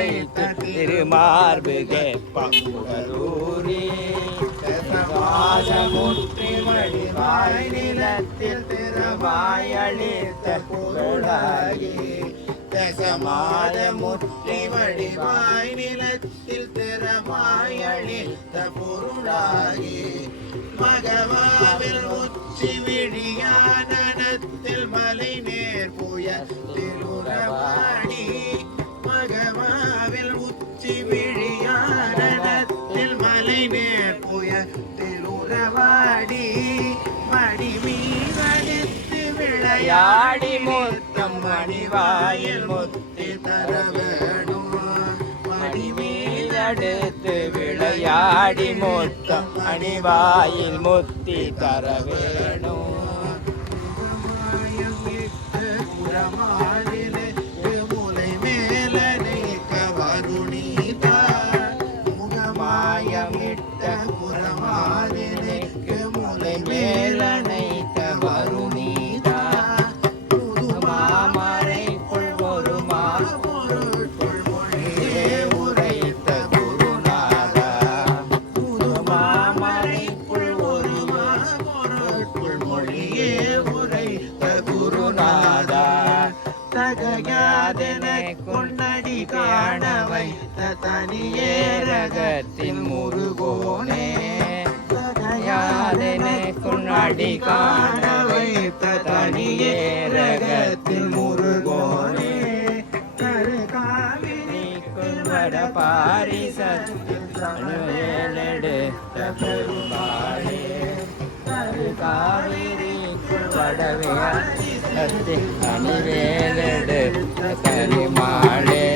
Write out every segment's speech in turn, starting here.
வைத்த திருமார்பு கேப்பூரே வாசமுற்றி வழிவாய் நிலத்தில் திருவாயளித்த பொருளாகி தசமாத முற்றி வழிவாய் நிலத்தில் திறமாயளித்த பொருளாகி மகவாவில் உச்சி விழியான புய திருரவாடி மடி மீதடித்து விளையாடி முத்தம் மணிவாயில் முத்தி தர வேணும்? மடி மீதடுத்து விளையாடி முத்தம் அணிவாயில் முத்தி தர வேணும்? விட்ட புறமாதினைக்கு முலை மேலனைத்த வருணீதா மாமரைக்குள் ஒரு மாபொருட்குள் மொழியே உரைத்த குருநாதா. மாமரைக்குள் ஒரு மாபொருட்குள் மொழியே உரைத்த தகையாதென கொன்னடி காண வைத்த தனியே ரகத்தின் முருகோனே. தகையாதென கொன்னடி காண வைத்த தனியே ரகத்தின் முருகோனே தருகாவினி கொள்வட பாரிசத்தில் தமிழெடுத்த பெருமாளே காவிரி வடவே அணிவேலெடுத்த கரிமாளே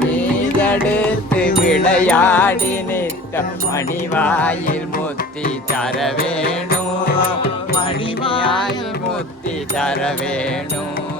மீதடுத்து விளையாடி நிற்க மணிவாயில் முத்தி தர வேணும் மணிவாயில் முத்தி தர வேணும்